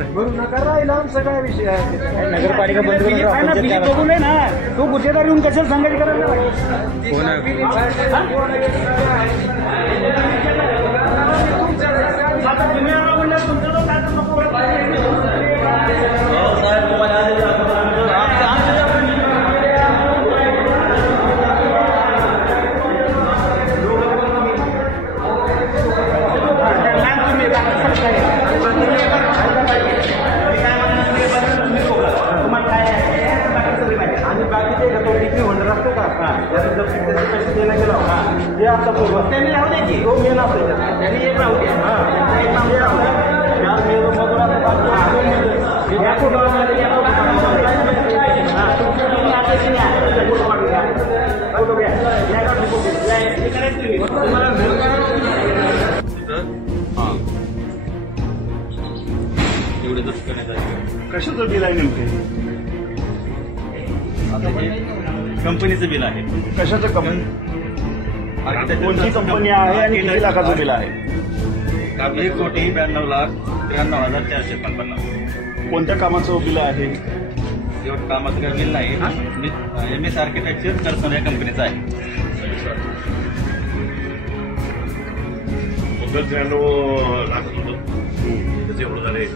नाही. भरू नका, राहिला आमचा काय विषय आहे. नगरपालिका बंद करून बघू नये ना, तो गुत्तेदार येऊन कशाला संघर्ष करायला त्यांनी राहू दे की, तो मेन असतो त्यांनी एक राहू द्या. कशाचं बिल आहे नेमके? कंपनीचं बिल आहे. कशाचं कंपनी? कोणती कंपनी आहे आणि किती लाखाचं बिल आहे? 1,93,93,450. कोणत्या कामाचं बिल आहे? एवढं कामाचं काही बिल नाही. MS आर्किटेक्चर कर्सन या कंपनीचं आहे. 93 लाख त्याचं एवढं झालंय.